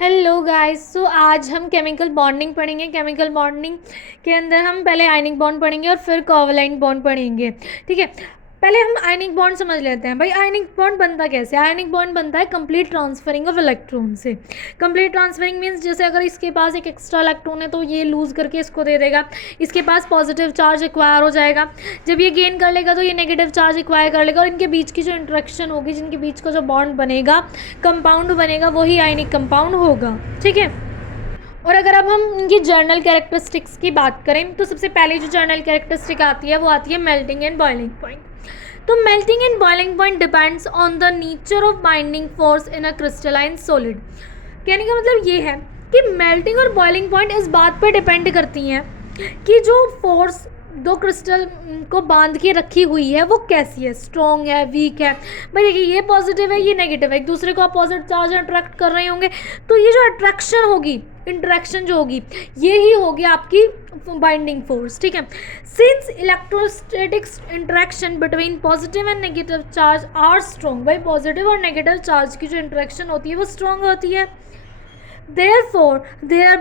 Hello guys. सो आज हम chemical bonding पढ़ेंगे। केमिकल बॉन्डिंग के अंदर हम पहले आयनिक बॉन्ड पढ़ेंगे और फिर कोवैलेंट बॉन्ड पढ़ेंगे। ठीक है, पहले हम आयनिक बॉन्ड समझ लेते हैं। भाई आयनिक बॉन्ड बनता कैसे है? आयनिक बॉन्ड बनता है कंप्लीट ट्रांसफरिंग ऑफ इलेक्ट्रॉन से। कंप्लीट ट्रांसफरिंग मीन्स जैसे अगर इसके पास एक एक्स्ट्रा इलेक्ट्रॉन है तो ये लूज़ करके इसको दे देगा, इसके पास पॉजिटिव चार्ज एक्वायर हो जाएगा। जब ये गेन कर लेगा तो ये नेगेटिव चार्ज एक्वायर कर लेगा और इनके बीच की जो इंटरेक्शन होगी, जिनके बीच का जो बॉन्ड बनेगा, कंपाउंड बनेगा, वही आयनिक कंपाउंड होगा। ठीक है, और अगर अब हम इनकी जर्नल कैरेक्टरिस्टिक्स की बात करें तो सबसे पहले जो जर्नल कैरेक्टरिस्टिक आती है वो आती है मेल्टिंग एंड बॉइलिंग पॉइंट। तो melting and boiling point depends on the nature of binding force in a crystalline solid. कहने का मतलब ये है कि मेल्टिंग और बॉइलिंग पॉइंट इस बात पर डिपेंड करती हैं कि जो फोर्स दो क्रिस्टल को बांध के रखी हुई है वो कैसी है, स्ट्रॉन्ग है, वीक है। भाई देखिए, ये पॉजिटिव है, ये नेगेटिव है, एक दूसरे को अपोजिट चार्ज अट्रैक्ट कर रहे होंगे, तो ये जो अट्रैक्शन होगी, इंटरेक्शन जो होगी, ये ही होगी आपकी बाइंडिंग फोर्स। ठीक है, since electrostatic interaction between positive and negative charge are strong. भाई पॉजिटिव और नेगेटिव चार्ज की जो इंटरेक्शन होती है वो स्ट्रॉन्ग होती है। Therefore, their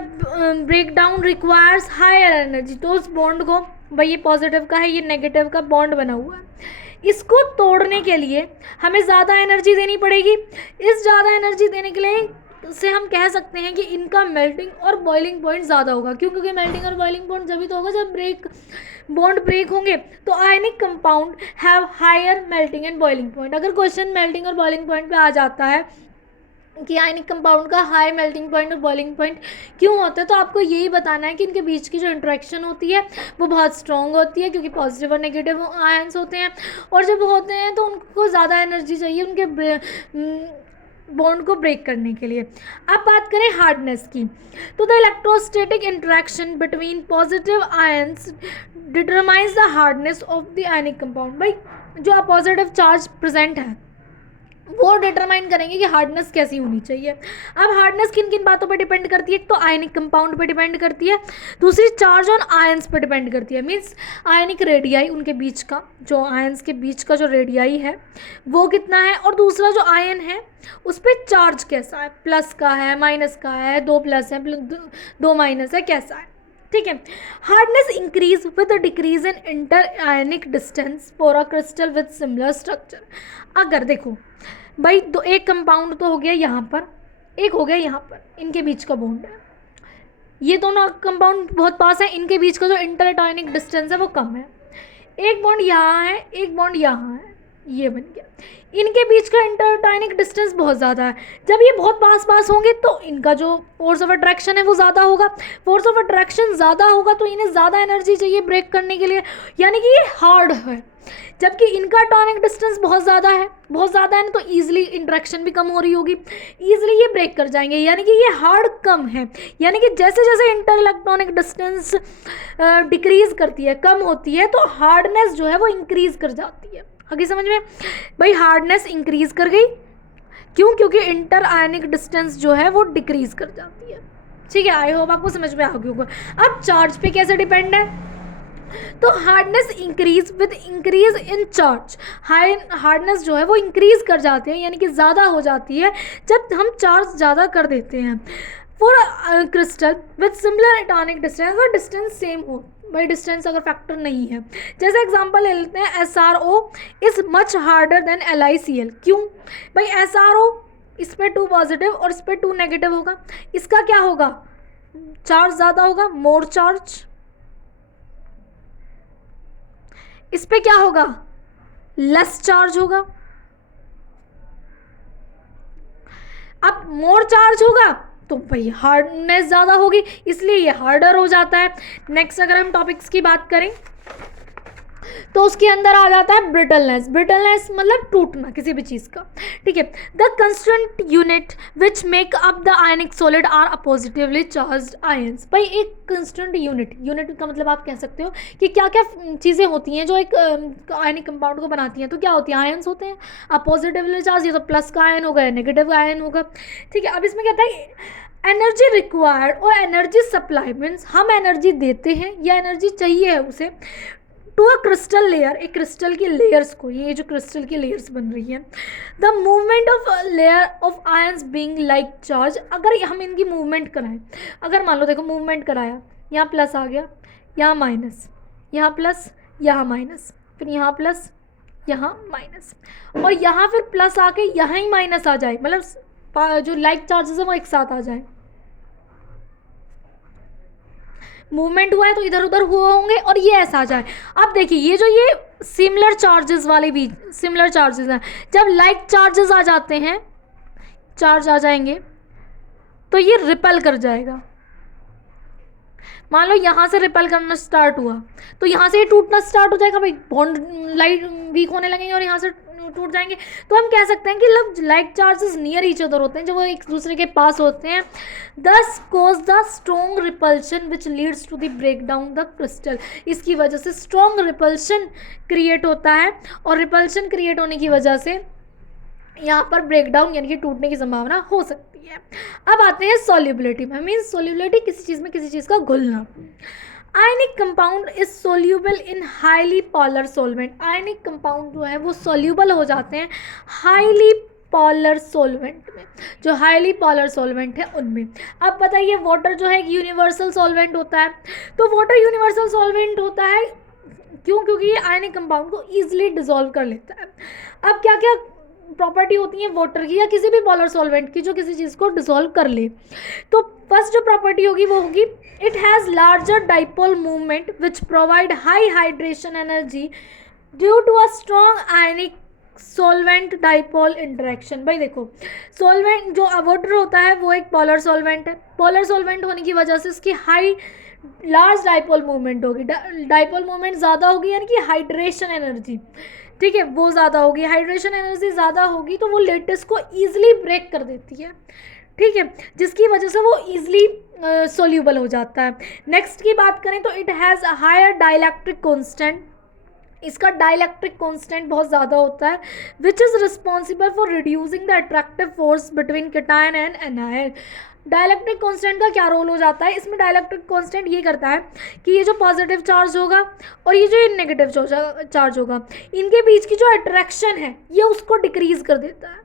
breakdown requires higher energy। तो उस बॉन्ड को, भाई ये पॉजिटिव का है, ये नेगेटिव का बॉन्ड बना हुआ है, इसको तोड़ने के लिए हमें ज़्यादा एनर्जी देनी पड़ेगी। इस ज़्यादा एनर्जी देने के लिए से हम कह सकते हैं कि इनका मेल्टिंग और बॉइलिंग पॉइंट ज़्यादा होगा। क्यों? क्योंकि मेल्टिंग और बॉइलिंग पॉइंट जब भी तो होगा जब बॉन्ड ब्रेक होंगे। तो ionic compound have higher melting and boiling point. अगर क्वेश्चन मेल्टिंग और बॉइलिंग पॉइंट पे आ जाता है कि आयनिक कंपाउंड का हाई मेल्टिंग पॉइंट और बॉइलिंग पॉइंट क्यों होता है, तो आपको यही बताना है कि इनके बीच की जो इंटरेक्शन होती है वो बहुत स्ट्रॉन्ग होती है, क्योंकि पॉजिटिव और नेगेटिव आयंस होते हैं, और जब होते हैं तो उनको ज़्यादा एनर्जी चाहिए उनके बॉन्ड को ब्रेक करने के लिए। अब बात करें हार्डनेस की, तो the electrostatic interaction between positive ions determines the hardness of the ionic compound. भाई जो पॉजिटिव चार्ज प्रेजेंट है वो डिटरमाइन करेंगे कि हार्डनेस कैसी होनी चाहिए। अब हार्डनेस किन किन बातों पर डिपेंड करती है? एक तो आयनिक कंपाउंड पर डिपेंड करती है, दूसरी चार्ज ऑन आयंस पर डिपेंड करती है। मीन्स आयनिक रेडियाई, उनके बीच का जो आयंस के बीच का जो रेडियाई है वो कितना है, और दूसरा जो आयन है उस पर चार्ज कैसा है, प्लस का है, माइनस का है, 2 प्लस है, 2 माइनस है, कैसा है। ठीक है, hardness increase with decrease in inter ionic distance for a crystal with similar structure. अगर देखो भाई, तो एक कंपाउंड तो हो गया यहाँ पर, एक हो गया यहाँ पर, इनके बीच का बॉन्ड है, ये दोनों कंपाउंड बहुत पास है, इनके बीच का जो इंटरटाइनिक डिस्टेंस है वो कम है। एक बॉन्ड यहाँ है, एक बॉन्ड यहाँ है, ये बन गया, इनके बीच का इंटरटाइनिक डिस्टेंस बहुत ज़्यादा है। जब ये बहुत पास पास होंगे तो इनका जो फोर्स ऑफ अट्रैक्शन है वो ज़्यादा होगा। फोर्स ऑफ अट्रैक्शन ज़्यादा होगा तो इन्हें ज़्यादा एनर्जी चाहिए ब्रेक करने के लिए, यानी कि ये हार्ड है। जबकि इनका टॉनिक डिस्टेंस बहुत ज़्यादा है, बहुत ज़्यादा है ना, तो ईजिली इंट्रैक्शन भी कम हो रही होगी, ईजिली ये ब्रेक कर जाएंगे, यानी कि ये हार्ड कम है। यानी कि जैसे जैसे इंटर इलेक्ट्रॉनिक डिस्टेंस डिक्रीज करती है, कम होती है, तो हार्डनेस जो है वो इंक्रीज कर जाती है। आगे समझ में? भाई हार्डनेस इंक्रीज कर गई, क्यों? क्योंकि इंटर आयनिक डिस्टेंस जो है वो डिक्रीज कर जाती है। ठीक है, आई होप आपको समझ में आ गया होगा। अब चार्ज पे कैसे डिपेंड है, तो hardness increase with increase in charge. Hardness जो है वो इंक्रीज कर जाते हैं, यानी कि ज़्यादा हो जाती है जब हम चार्ज ज़्यादा कर देते हैं। For crystal with similar atomic distance, अगर डिस्टेंस सेम हो, भाई डिस्टेंस अगर फैक्टर नहीं है, जैसे एग्जांपल ले लेते हैं, SRO is much harder than LiCl। क्यों? भाई SRO इस पर 2 पॉजिटिव और इस पर 2 नेगेटिव होगा, इसका क्या होगा, चार्ज ज़्यादा होगा, मोर चार्ज। इस पे क्या होगा, लेस चार्ज होगा। अब मोर चार्ज होगा तो भाई हार्डनेस ज़्यादा होगी, इसलिए ये हार्डर हो जाता है। नेक्स्ट अगर हम टॉपिक्स की बात करें तो उसके अंदर आ जाता है ब्रिटलनेस। ब्रिटलनेस मतलब टूटना किसी भी चीज़ का। ठीक है, the constant unit which make up the ionic solid are oppositely charged ions. भाई एक कंस्टेंट यूनिट, यूनिट का मतलब आप कह सकते हो कि क्या क्या चीज़ें होती हैं जो एक आयनिक कंपाउंड को बनाती हैं, तो क्या होती हैं, आयंस होते हैं अपोजिटिवली चार्ज। ये तो प्लस का आयन होगा, नेगेटिव का आयन होगा। ठीक है, अब इसमें कहता है एनर्जी रिक्वायर्ड और एनर्जी सप्लाई, मीन्स हम एनर्जी देते हैं या एनर्जी चाहिए है उसे टू अ क्रिस्टल लेयर, एक क्रिस्टल की लेयर्स को, ये जो क्रिस्टल की लेयर्स बन रही है, the movement of layer of ions being like charge, अगर हम इनकी मूवमेंट कराएं, अगर मान लो देखो मूवमेंट कराया, यहाँ प्लस आ गया, यहाँ माइनस, यहाँ प्लस, यहाँ माइनस, फिर यहाँ प्लस, यहाँ माइनस, और यहाँ फिर प्लस आके यहाँ ही माइनस आ जाए, मतलब जो लाइक चार्जेस है वो एक साथ आ जाए। मूवमेंट हुआ है तो इधर उधर हुए होंगे और ये ऐसा आ जाए। अब देखिए ये जो ये सिमिलर चार्जेस वाले भी सिमिलर चार्जेस हैं, जब लाइक चार्जेस आ जाते हैं, चार्ज आ जाएंगे तो ये रिपेल कर जाएगा। मान लो यहाँ से रिपेल करना स्टार्ट हुआ तो यहाँ से ये टूटना स्टार्ट हो जाएगा भाई, बॉन्ड लाइट वीक होने लगेंगे और यहाँ से टूट जाएंगे। तो हम कह सकते हैं कि जब like charges near each other होते हैं, जब वो एक दूसरे के पास होते हैं, this causes the strong repulsion which leads to the break down the crystal, इसकी वजह से स्ट्रॉन्ग रिपल्शन क्रिएट होता है और रिपल्शन क्रिएट होने की वजह से यहाँ पर ब्रेकडाउन यानी कि टूटने की संभावना हो सकती है। अब आते हैं सॉल्युबिलिटी में, मीन्स सॉल्युबिलिटी किसी चीज़ में किसी चीज़ का घुलना। Ionic compound is soluble in highly polar solvent, ionic compound जो है वो सोल्यूबल हो जाते हैं हाईली पॉलर सॉल्वेंट में, जो हाईली पॉलर सॉल्वेंट है उनमें। अब बताइए वाटर जो है एक यूनिवर्सल सॉल्वेंट होता है, तो वाटर यूनिवर्सल सॉल्वेंट होता है क्यों? क्योंकि ये आयनिक कंपाउंड को ईजिली डिसॉल्व कर लेता है। अब क्या क्या प्रॉपर्टी होती है वाटर की या किसी भी पॉलर सॉल्वेंट की जो किसी चीज़ को डिसॉल्व कर ले? तो फर्स्ट जो प्रॉपर्टी होगी वो होगी it has larger dipole movement which provide high hydration energy due to a strong ionic solvent dipole interaction. भाई देखो सॉल्वेंट जो वाटर होता है वो एक पॉलर सॉल्वेंट है, पॉलर सॉल्वेंट होने की वजह से इसकी हाई लार्ज डाइपोल मूवमेंट होगी, डाइपोल मूवमेंट ज़्यादा होगी यानी कि हाइड्रेशन एनर्जी, ठीक है, वो ज़्यादा होगी, हाइड्रेशन एनर्जी ज़्यादा होगी तो वो लेटिस को ईजिली ब्रेक कर देती है, ठीक है, जिसकी वजह से वो ईजिली सोल्यूबल हो जाता है। नेक्स्ट की बात करें तो it has a higher dielectric constant, इसका डाइलेक्ट्रिक कांस्टेंट बहुत ज़्यादा होता है which is responsible for reducing the attractive force between cation and anion. Dielectric constant का क्या रोल हो जाता है इसमें? डाइलेक्ट्रिक कांस्टेंट ये करता है कि ये जो पॉजिटिव चार्ज होगा और ये जो नेगेटिव चार्ज होगा, इनके बीच की जो अट्रैक्शन है ये उसको डिक्रीज कर देता है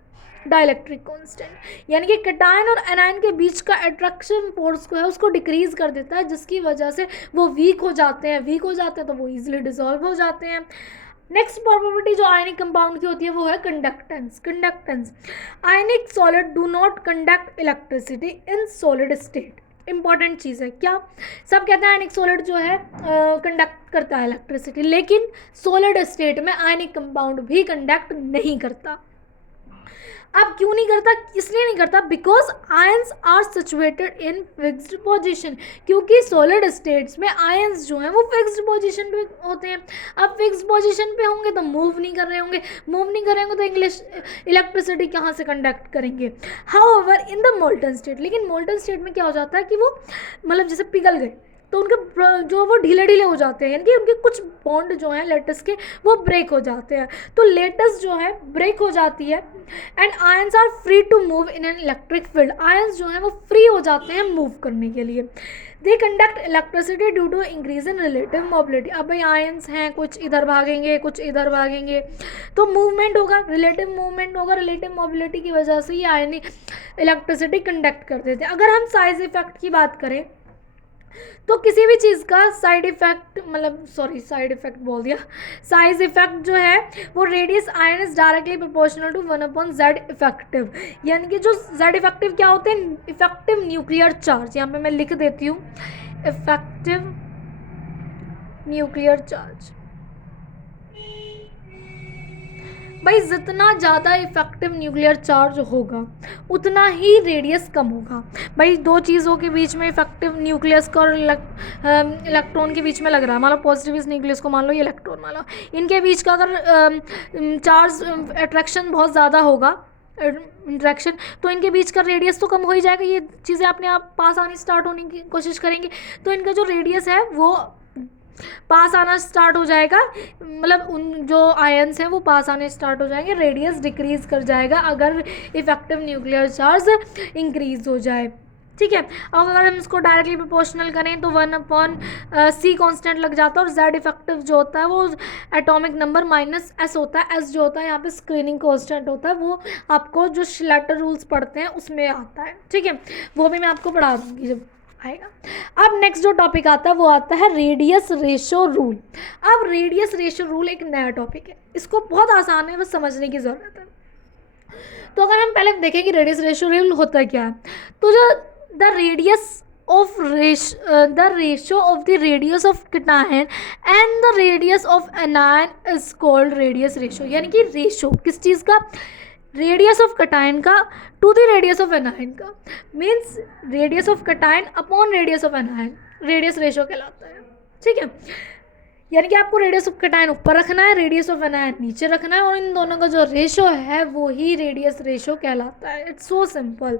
डाइलेक्ट्रिक कांस्टेंट, यानी कि कैटायन और एनायन के बीच का अट्रैक्शन फोर्स को है उसको डिक्रीज कर देता है, जिसकी वजह से वो वीक हो जाते हैं तो वो ईजिली डिसॉल्व हो जाते हैं। नेक्स्ट प्रॉपर्टी जो आयनिक कंपाउंड की होती है वो है conductance. Ionic solid do not conduct electricity in solid state, important चीज़ है क्या? सब कहते हैं आयनिक सॉलिड जो है कंडक्ट करता है इलेक्ट्रिसिटी, लेकिन सॉलिड स्टेट में आयनिक कंपाउंड भी कंडक्ट नहीं करता। अब क्यों नहीं करता? इसलिए नहीं करता because ions are situated in fixed position, क्योंकि सॉलिड स्टेट्स में आयंस जो हैं वो फिक्स्ड पोजीशन पे होते हैं। अब फिक्स्ड पोजीशन पे होंगे तो मूव नहीं कर रहे होंगे तो इलेक्ट्रिसिटी कहाँ से कंडक्ट करेंगे? However in the molten state, लेकिन मोल्टन स्टेट में क्या हो जाता है कि वो मतलब जैसे पिघल गए तो उनके जो वो ढीले हो जाते हैं, यानी कि उनके कुछ बॉन्ड जो हैं लेटस के वो ब्रेक हो जाते हैं, तो लेटस जो है ब्रेक हो जाती है and ions are free to move in an electric field. Ions जो हैं वो फ्री हो जाते हैं मूव करने के लिए। They conduct electricity due to increase in relative mobility. अब भाई आयंस हैं, कुछ इधर भागेंगे कुछ इधर भागेंगे तो मूवमेंट होगा, रिलेटिव मूवमेंट होगा, रिलेटिव मोबिलिटी की वजह से ये आयनिक इलेक्ट्रिसिटी कंडक्ट कर देते हैं। अगर हम साइज इफेक्ट की बात करें तो किसी भी चीज़ का साइड इफेक्ट साइज इफेक्ट जो है वो radius ion is directly proportional to 1/z effective, यानी कि जो z इफेक्टिव क्या होते हैं? इफेक्टिव न्यूक्लियर चार्ज, यहाँ पे मैं लिख देती हूँ इफेक्टिव न्यूक्लियर चार्ज। भाई जितना ज़्यादा इफेक्टिव न्यूक्लियर चार्ज होगा उतना ही रेडियस कम होगा। भाई दो चीज़ों के बीच में इफेक्टिव न्यूक्लियस का और इलेक्ट्रॉन के बीच में लग रहा है, मान लो पॉजिटिव इस न्यूक्लियस को मान लो ये इलेक्ट्रॉन मान लो, इनके बीच का अगर चार्ज अट्रैक्शन बहुत ज़्यादा होगा इंट्रैक्शन तो इनके बीच का रेडियस तो कम हो ही जाएगा, ये चीज़ें अपने आप पास आनी स्टार्ट होने की कोशिश करेंगी, तो इनका जो रेडियस है वो पास आना स्टार्ट हो जाएगा, मतलब उन जो आयंस हैं वो पास आने स्टार्ट हो जाएंगे, रेडियस डिक्रीज कर जाएगा अगर इफेक्टिव न्यूक्लियर चार्ज इंक्रीज हो जाए। ठीक है। और अगर हम इसको डायरेक्टली प्रोपोर्शनल करें तो 1/c कांस्टेंट लग जाता है, और z इफेक्टिव जो होता है वो एटॉमिक नंबर -s होता है। s जो होता है यहाँ पे स्क्रीनिंग कांस्टेंट होता है, वो आपको जो श्लेटर रूल्स पढ़ते हैं उसमें आता है। ठीक है, वो भी मैं आपको पढ़ा दूँगी जब आएगा। अब नेक्स्ट जो टॉपिक आता है वो आता है रेडियस रेशो रूल। अब रेडियस रेशो रूल एक नया टॉपिक है, इसको बहुत आसान है, बस समझने की ज़रूरत है। तो अगर हम पहले देखें कि रेडियस रेशो रूल होता क्या है, तो जो the ratio of the radius of cation and the radius of anion is called radius ratio. यानी कि रेशो किस चीज़ का, रेडियस ऑफ कटायन का to the radius of anion का, means radius of cation upon radius of anion, radius ratio कहलाता है। ठीक है, यानी कि आपको रेडियस ऑफ कटायन ऊपर रखना है, रेडियस ऑफ एनायन नीचे रखना है, और इन दोनों का जो रेशो है वो ही रेडियस रेशो कहलाता है। It's so simple.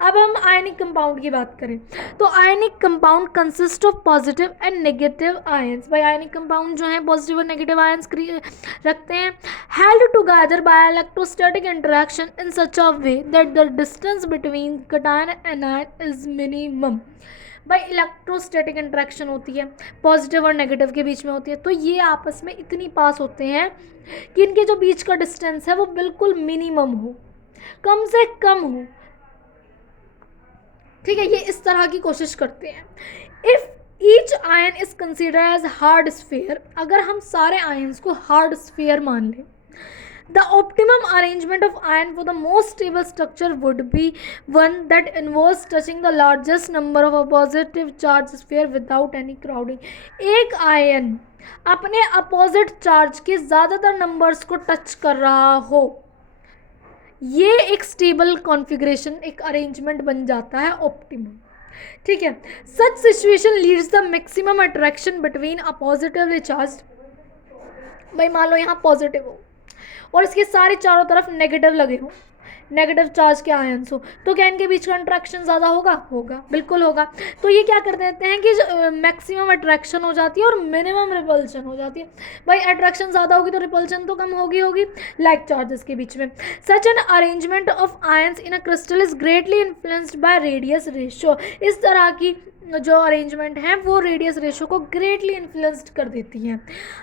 अब हम आयनिक कंपाउंड की बात करें तो ionic compound consist of positive and negative ions. भाई आयनिक कंपाउंड जो है पॉजिटिव और नेगेटिव आयंस रखते हैं, held together by electrostatic interaction in such a way that the distance between cation and anion is minimum. भाई इलेक्ट्रोस्टैटिक इंटरेक्शन होती है, positive और नेगेटिव के बीच में होती है, तो ये आपस में इतनी पास होते हैं कि इनके जो बीच का डिस्टेंस है वो बिल्कुल मिनिमम हो, कम से कम हो। ठीक है, ये इस तरह की कोशिश करते हैं। If each ion is consider as hard sphere, अगर हम सारे आयन्स को हार्ड स्फीयर मान लें, the optimum arrangement of ion for the most stable structure would be one that involves touching the largest number of a positive charge sphere without any crowding। एक ion अपने opposite charge के ज़्यादातर numbers को touch कर रहा हो, ये एक स्टेबल कॉन्फ़िगरेशन, एक अरेंजमेंट बन जाता है ऑप्टिमम। ठीक है, such situation leads the maximum attraction between a positively charge. भाई मान लो यहाँ पॉजिटिव हो और इसके सारे चारों तरफ नेगेटिव लगे हो, नेगेटिव चार्ज के आयन्स हो, तो क्या इनके बीच का इंट्रैक्शन ज़्यादा होगा? होगा, बिल्कुल होगा। तो ये क्या कर देते हैं कि मैक्सिमम अट्रैक्शन हो जाती है और मिनिमम रिपल्शन हो जाती है। भाई अट्रैक्शन ज़्यादा होगी तो रिपल्शन तो कम होगी लाइक चार्जेस के बीच में। Such an arrangement of ions in a crystal is greatly influenced by radius ratio. इस तरह की जो अरेंजमेंट है वो रेडियस रेशो को ग्रेटली इन्फ्लुएंस्ड कर देती है।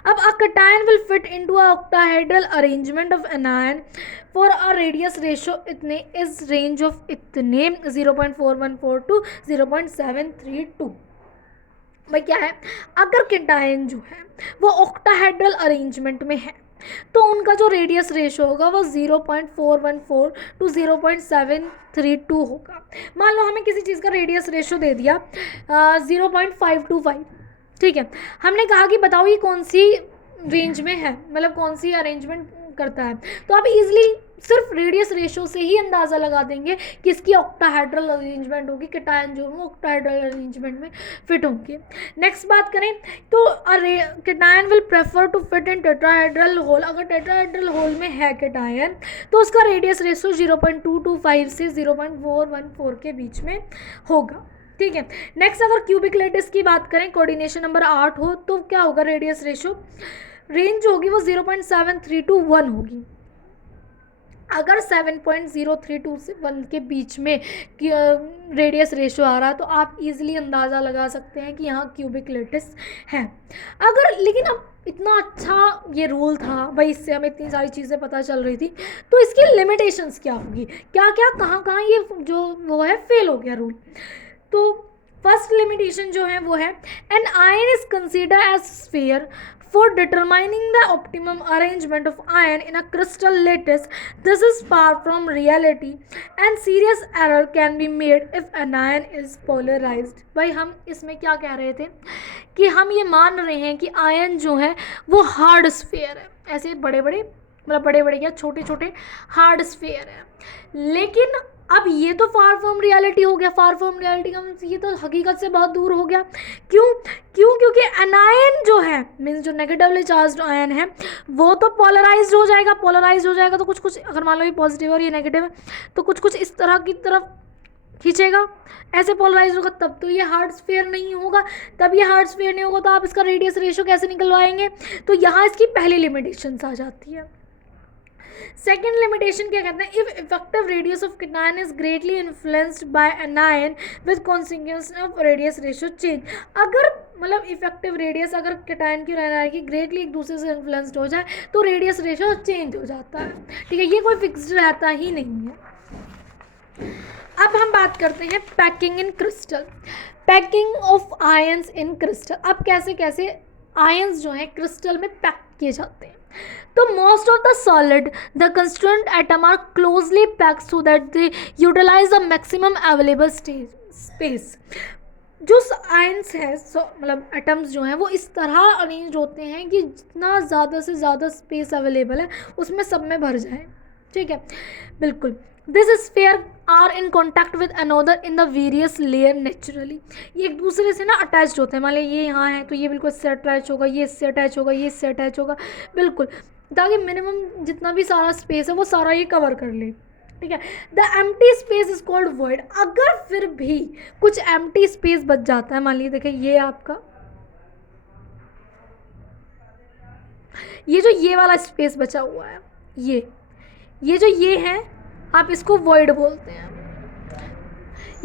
अब a cation will fit into a octahedral arrangement of anion for a radius ratio इतने इज रेंज ऑफ इतने 0.414 टू 0.732। भाई क्या है, अगर कटायन जो है वो ऑक्टाहेड्रल अरेंजमेंट में है तो उनका जो रेडियस रेशो होगा वो 0.414 टू 0.732 होगा। मान लो हमें किसी चीज़ का रेडियस रेशो दे दिया 0.525। ठीक है, हमने कहा कि बताओ ये कौन सी रेंज में है, मतलब कौन सी अरेंजमेंट करता है, तो आप इजीली सिर्फ रेडियस रेशो से ही अंदाज़ा लगा देंगे कि इसकी ऑक्टाहेड्रल अरेंजमेंट होगी, कटायन जो है ऑक्टाहेड्रल अरेंजमेंट में फिट होंगे। नेक्स्ट बात करें तो cation will prefer to fit in tetrahedral hole. अगर टेट्राहेड्रल होल में है कटायन तो उसका रेडियस रेशो 0.225 से 0.414 के बीच में होगा। ठीक है, नेक्स्ट अगर क्यूबिक लेटिस की बात करें, कोऑर्डिनेशन नंबर 8 हो तो क्या होगा, रेडियस रेशो रेंज होगी वो 0.73 टू 1 होगी। अगर 7.032 से 1 के बीच में रेडियस रेशो आ रहा है तो आप इजीली अंदाज़ा लगा सकते हैं कि यहाँ क्यूबिक लेटिस है। अगर लेकिन अब इतना अच्छा ये रूल था भाई, इससे हमें इतनी सारी चीज़ें पता चल रही थी, तो इसकी लिमिटेशंस क्या होगी, क्या क्या कहाँ कहाँ ये जो वो है फेल हो गया रूल। तो फर्स्ट लिमिटेशन जो है वो है an ion is consider as sphere for determining the optimum arrangement of ion in a crystal lattice. This is far from reality and serious error can be made if an ion is polarized। भाई हम इसमें क्या कह रहे थे कि हम ये मान रहे हैं कि आयन जो है वो हार्ड स्फीयर है, ऐसे बड़े बड़े मतलब बड़े बड़े क्या छोटे छोटे हार्ड स्फीयर है, लेकिन अब ये तो फार फ्रॉम रियलिटी हो गया। फार फ्रॉम रियलिटी का ये तो हकीकत से बहुत दूर हो गया। क्योंकि एनायन जो है मीन्स जो नेगेटिवली चार्ज्ड आयन है वो तो पोलराइज्ड हो जाएगा। पोलराइज्ड हो जाएगा तो कुछ अगर मान लो ये पॉजिटिव और ये नेगेटिव है तो कुछ इस तरह की तरफ खींचेगा, ऐसे पोलराइज होगा, तब तो ये हार्ड स्फीयर नहीं होगा। तब ये हार्ड स्फीयर नहीं होगा तो आप इसका रेडियस रेशो कैसे निकलवाएंगे? तो यहाँ इसकी पहली लिमिटेशंस आ जाती है। सेकेंड लिमिटेशन क्या कहते हैं, if effective radius of cation is greatly influenced bye anion with consequence of radius ratio change, अगर मतलब इफेक्टिव रेडियस अगर केटायन की रहना है कि ग्रेटली एक दूसरे से इन्फ्लुएंस्ड हो जाए तो रेडियस रेशियो चेंज हो जाता है, ठीक है, ये कोई फिक्स्ड रहता ही नहीं है। अब हम बात करते हैं packing in crystal, packing of ions in crystal. अब कैसे कैसे आयंस जो हैं क्रिस्टल में पैक किए जाते हैं। तो most of the solid the constituent atom are closely packed so that they utilize the maximum available space. जो आयंस है मतलब एटम्स जो हैं वो इस तरह अरेंज होते हैं कि जितना ज़्यादा से ज़्यादा स्पेस अवेलेबल है उसमें सब में भर जाए, ठीक है, बिल्कुल। This sphere are in contact with another in the various layer naturally, ये एक दूसरे से ना अटैच्ड होते हैं, मान लीजिए ये यहाँ है तो ये बिल्कुल इससे अटैच होगा, ये इससे अटैच होगा, ये इससे अटैच होगा, बिल्कुल, ताकि मिनिमम जितना भी सारा स्पेस है वो सारा ये कवर कर ले, ठीक है। The empty space is called void. अगर फिर भी कुछ एम्प्टी स्पेस बच जाता है, मान लीजिए देखिए ये आपका ये जो ये वाला स्पेस बचा हुआ है, ये जो ये है आप इसको वॉइड बोलते हैं,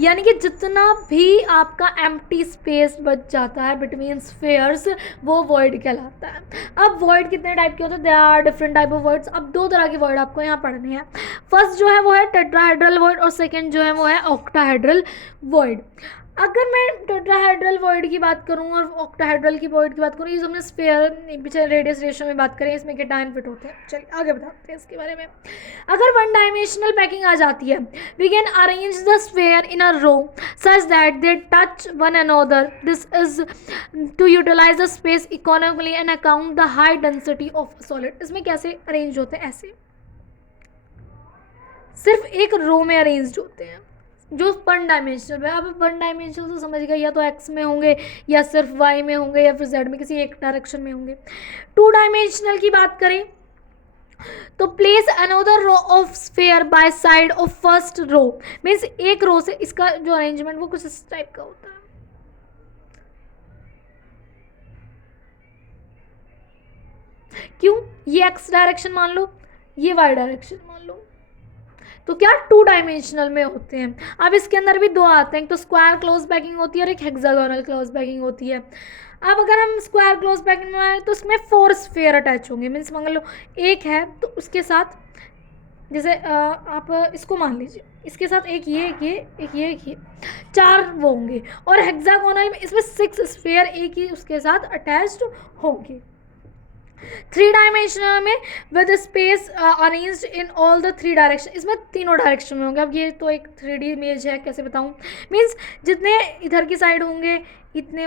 यानी कि जितना भी आपका एम्प्टी स्पेस बच जाता है बिटवीन स्फीयर्स वो वॉइड कहलाता है। अब वॉइड कितने टाइप के होते हैं, there are different type of voids. अब दो तरह के वॉइड आपको यहाँ पढ़ने हैं। फर्स्ट जो है वो है टेट्राहेड्रल वॉइड और सेकंड जो है वो है ऑक्टाहेड्रल वॉइड। अगर मैं टेट्राहेड्रल वॉइड की बात करूँ और ऑक्टाहेड्रल की वॉइड की बात करूँ, ये जो हमने स्फीयर पीछे रेडियस रेशियो में बात करें, इसमें केटायन फिट होते हैं। चलिए आगे बताते हैं इसके बारे में। अगर वन डायमेंशनल पैकिंग आ जाती है, we can arrange the sphere in a row such that they touch one another, this is to utilize the space economically and account the high density of solid. इसमें कैसे arrange होते हैं, ऐसे सिर्फ एक रो में अरेंज होते हैं जो वन डायमेंशनल है। अब वन डायमेंशनल तो समझ गए, या तो एक्स में होंगे या सिर्फ वाई में होंगे या फिर जेड में, किसी एक डायरेक्शन में होंगे। टू डायमेंशनल की बात करें तो place another row of sphere by side of first row, means एक रो से इसका जो अरेंजमेंट वो कुछ इस टाइप का होता है। क्यों, ये एक्स डायरेक्शन मान लो, ये वाई डायरेक्शन मान लो, तो क्या टू डायमेंशनल में होते हैं। अब इसके अंदर भी दो आते हैं, एक तो स्क्वायर क्लोज पैकिंग होती है और एक हेक्सागोनल क्लोज पैकिंग होती है। अब अगर हम स्क्वायर क्लोज पैकिंग में आए तो इसमें 4 स्फीयर अटैच होंगे, मीन्स मान लो एक है तो उसके साथ जैसे आप इसको मान लीजिए, इसके साथ एक ये 4 वो होंगे। और हेक्सागोनल में इसमें 6 स्फीयर एक ही उसके साथ अटैच्ड होंगे। 3 डायमेंशनल में with space arranged in all the 3 direction, इसमें तीनों डायरेक्शन में होंगे। अब ये तो एक 3D इमेज है, कैसे बताऊं, मीन्स जितने इधर की साइड होंगे इतने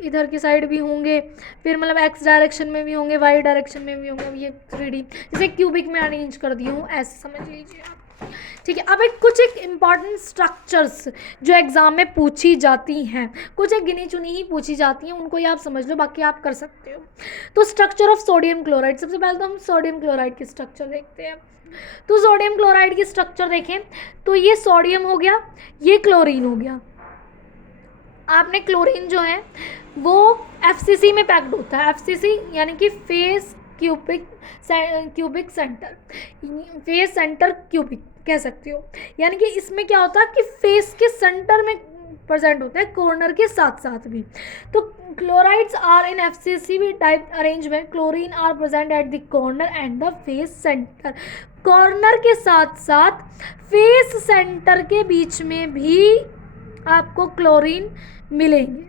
इधर की साइड भी होंगे, फिर मतलब एक्स डायरेक्शन में भी होंगे, वाई डायरेक्शन में भी होंगे। अब ये 3D जैसे क्यूबिक में अरेंज कर दी हूँ, ऐसे समझ लीजिए आप, ठीक है। अब एक इम्पॉर्टेंट स्ट्रक्चर्स जो एग्जाम में पूछी जाती हैं, कुछ एक गिनी चुनी ही पूछी जाती हैं, उनको ही आप समझ लो, बाकी आप कर सकते हो। तो स्ट्रक्चर ऑफ सोडियम क्लोराइड, सबसे पहले तो हम सोडियम क्लोराइड की स्ट्रक्चर देखते हैं। तो सोडियम क्लोराइड की स्ट्रक्चर देखें तो ये सोडियम हो गया, ये क्लोरीन हो गया। आपने क्लोरीन जो है वो FCC में पैक्ड होता है, FCC यानी कि face cubic centre, face centre cubic कह सकते हो। यानी कि इसमें क्या होता है कि फेस के सेंटर में प्रेजेंट होता है, कॉर्नर के साथ साथ भी। तो chlorides are in FCC type arrangement, chlorine are present at the corner and the face centre. Corner के साथ साथ फेस सेंटर के बीच में भी आपको क्लोरीन मिलेंगे,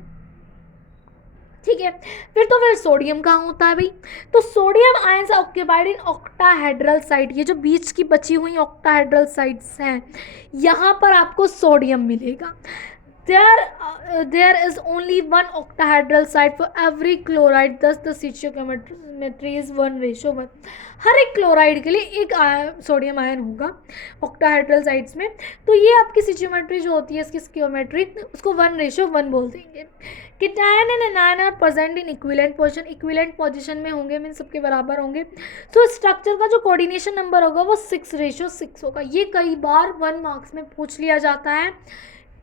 ठीक है। फिर सोडियम कहाँ होता है भाई, तो sodium ions occupied in octahedral site, ये जो बीच की बची हुई ऑक्टाहेड्रल साइट्स हैं यहाँ पर आपको सोडियम मिलेगा। there is only one octahedral site for every chloride, thus the stoichiometry is 1:1। हर एक क्लोराइड के लिए एक सोडियम आयन होगा ऑक्टाहेड्रल साइट्स में। तो ये आपकी स्टोइचियोमेट्री जो होती है, इसकी स्टोइचियोमेट्री उसको 1:1 बोल देंगे। Cation and anion are present in equivalent position, equivalent position में होंगे, मीन सबके बराबर होंगे। तो स्ट्रक्चर का जो कोऑर्डिनेशन नंबर होगा वो 6:6 होगा। ये कई बार 1 मार्क्स में पूछ लिया जाता है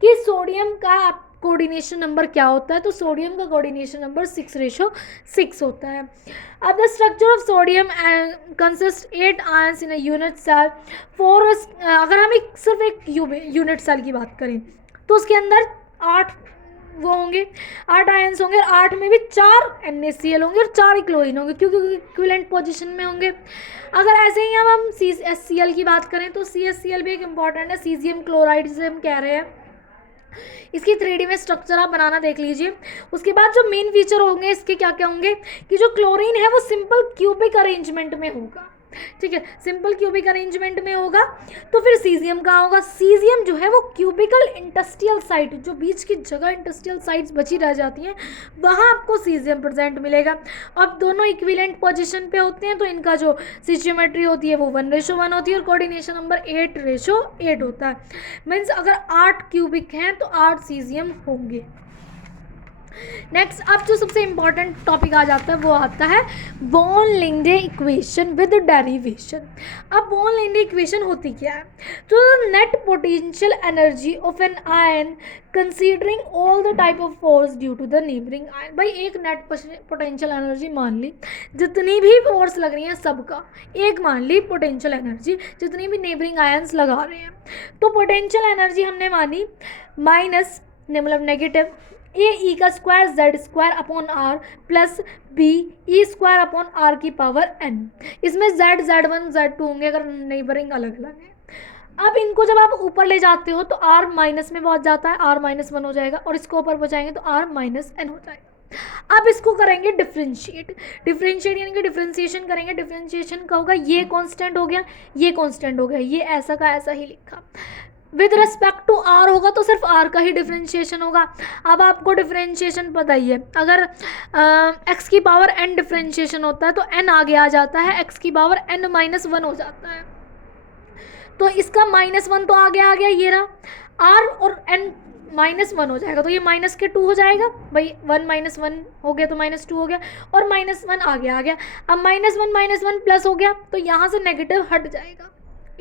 कि सोडियम का कोऑर्डिनेशन नंबर क्या होता है, तो सोडियम का कोऑर्डिनेशन नंबर 6:6 होता है। अब the structure of sodium consist 8 ions in a unit cell. अगर हम सिर्फ एक यूनिट सेल की बात करें तो उसके अंदर 8 वो होंगे, 8 आयंस होंगे, और 8 में भी 4 NaCl होंगे और 4 क्लोरीन होंगे, क्योंकि इक्विवेलेंट पोजीशन में होंगे। अगर ऐसे ही हम CSCl की बात करें तो CSCl भी एक इंपॉर्टेंट है, सीजियम क्लोराइड जिसे हम कह रहे हैं। इसकी 3D में स्ट्रक्चर आप बनाना देख लीजिए। उसके बाद जो मेन फीचर होंगे इसके क्या क्या होंगे कि जो क्लोरीन है वो सिंपल क्यूबिक अरेंजमेंट में होगा, ठीक है, सिंपल क्यूबिक अरेंजमेंट में होगा। तो फिर सीजियम कहाँ होगा, सीजियम जो है वो क्यूबिकल इंडस्ट्रियल साइट, जो बीच की जगह इंडस्ट्रियल साइट्स बची रह जाती हैं वहाँ आपको सीजियम प्रेजेंट मिलेगा। अब दोनों इक्विवेलेंट पोजीशन पे होते हैं तो इनका जो स्टिचियोमेट्री होती है वो 1:1 होती है और कोऑर्डिनेशन नंबर 8:8 होता है। मीन्स अगर 8 क्यूबिक हैं तो 8 सीजियम होंगे। नेक्स्ट अब जो सबसे इंपॉर्टेंट टॉपिक आ जाता है वो आता है बॉर्न-लिंडे इक्वेशन विद डेरिवेशन। अब बॉर्न-लिंडे इक्वेशन होती क्या है, तो net potential energy of an ion considering all the type of force due to the neighbouring ion. भाई एक नेट पोटेंशियल एनर्जी मान ली, जितनी भी फोर्स लग रही है सबका एक मान ली पोटेंशियल एनर्जी, जितनी भी नेबरिंग आयंस लगा रहे हैं, तो पोटेंशियल एनर्जी हमने मानी माइनस मतलब नेगेटिव ए का square Z² upon R plus B E² upon R की पावर n। इसमें Z, Z1, Z2 होंगे अगर नेबरिंग अलग अलग है। अब इनको जब आप ऊपर ले जाते हो तो R माइनस में पहुंच जाता है, R-1 हो जाएगा, और इसको ऊपर पहुंचाएंगे तो R-n हो जाएगा। अब इसको करेंगे डिफ्रेंशिएट यानी कि डिफ्रेंशिएशन करेंगे। डिफ्रेंशिएशन का होगा ये कांस्टेंट हो गया, ये कांस्टेंट हो गया, ये ऐसा का ऐसा ही लिखा। विद रिस्पेक्ट टू R होगा तो सिर्फ R का ही डिफ्रेंशिएशन होगा। अब आपको डिफ्रेंशिएशन पता ही है, अगर x की पावर n डिफ्रेंशिएशन होता है तो n आगे आ जाता है, x की पावर n-1 हो जाता है। तो इसका -1 तो आगे आ गया, ये रहा R और n-1 हो जाएगा, तो ये माइनस के 2 हो जाएगा। भाई 1 - 1 हो गया तो -2 हो गया, और -1 आगे आ गया। अब -1 प्लस हो गया तो यहाँ से नेगेटिव हट जाएगा।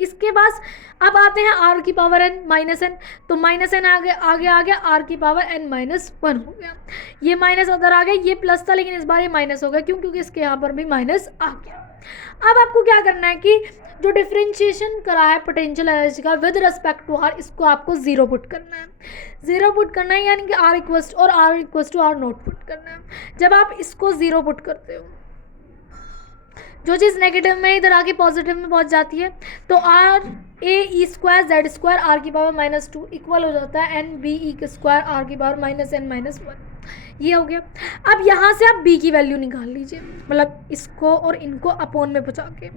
इसके बाद अब आते हैं R की पावर n-n, तो -n आगे आ गया, R की पावर n-1 हो गया। ये माइनस उधर आ गया, ये प्लस था लेकिन इस बार ये माइनस हो गया, क्यों, क्योंकि इसके यहाँ पर भी माइनस आ गया। अब आपको क्या करना है कि जो डिफ्रेंशिएशन करा है पोटेंशियल एनर्जी का विद रिस्पेक्ट टू R, इसको आपको 0 पुट करना है। 0 पुट करना है यानी कि R equals to R0 put करना है। जब आप इसको 0 पुट करते हो, जो चीज़ नेगेटिव में इधर आके पॉजिटिव में पहुंच जाती है, तो A E² Z² R की पावर -2 इक्वल हो जाता है NB E² R की पावर -n-1। ये हो गया। अब यहाँ से आप B की वैल्यू निकाल लीजिए, मतलब इसको और इनको अपोन में पहुँचा के।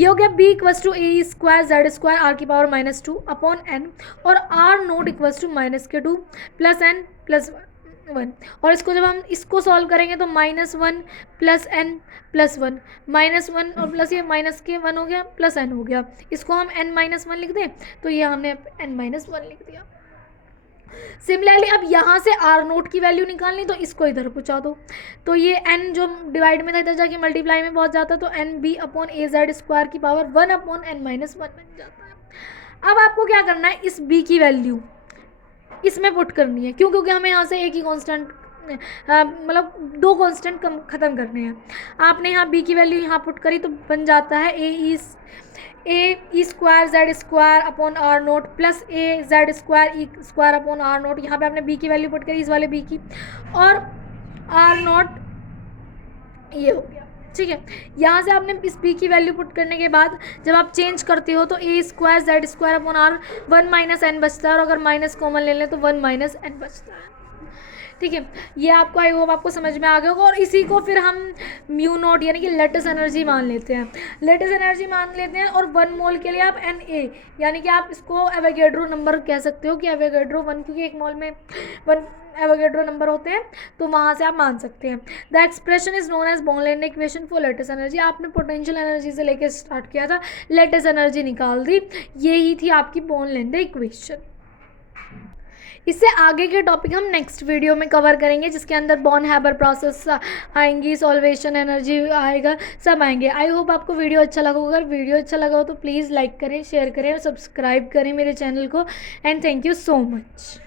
ये हो गया B = A² Z² R की पावर -2 अपॉन n, और R0 = -2 प्लस n प्लस 1। और इसको जब हम इसको सॉल्व करेंगे तो -1 प्लस n प्लस 1, -1 और प्लस ये माइनस के 1 हो गया प्लस n हो गया। इसको हम n-1 लिख दें तो ये हमने n-1 लिख दिया। सिमिलरली अब यहाँ से R0 की वैल्यू निकालनी, तो इसको इधर पहुँचा दो, तो ये n जो डिवाइड में था इधर जाके मल्टीप्लाई में पहुँच जाता है, तो NB अपॉन AZ² की पावर 1 अपॉन n-1 बन जाता है। अब आपको क्या करना है, इस B की वैल्यू इसमें पुट करनी है, क्यों, क्योंकि हमें यहाँ से एक ही कांस्टेंट मतलब 2 कांस्टेंट ख़त्म करने हैं। आपने यहाँ B की वैल्यू यहाँ पुट करी तो बन जाता है A E² Z² upon R0 plus AZ² E² upon R0। यहाँ पे आपने B की वैल्यू पुट करी, इस वाले B की, और R0 ये हो गया, ठीक है। यहाँ से आपने इस B की वैल्यू पुट करने के बाद जब आप चेंज करते हो तो A² Z² upon R 1 - n बचता है, और अगर माइनस कॉमन ले लें तो 1 - n बचता है, ठीक है। ये आपको आई होप आपको समझ में आ गया होगा। और इसी को फिर हम μ0 यानी कि लेटिस एनर्जी मान लेते हैं, और 1 मोल के लिए आप Na यानी कि आप इसको एवोगैड्रो नंबर कह सकते हो कि एवोगैड्रो 1, क्योंकि 1 मोल में 1 एवोगैड्रो नंबर होते हैं, तो वहाँ से आप मान सकते हैं। The expression is known as Born Lande equation for lattice energy. आपने पोटेंशियल एनर्जी से लेकर स्टार्ट किया था, लेटिस एनर्जी निकाल दी, यही थी आपकी बॉर्न-लिंडे इक्वेशन। इससे आगे के टॉपिक हम नेक्स्ट वीडियो में कवर करेंगे, जिसके अंदर बॉर्न-हैबर प्रोसेस आएंगी, सॉल्वेशन एनर्जी आएगा, सब आएंगे। आई होप आपको वीडियो अच्छा लगा होगा। अगर वीडियो अच्छा लगा हो तो प्लीज़ लाइक करें, शेयर करें और सब्सक्राइब करें मेरे चैनल को। And thank you so much.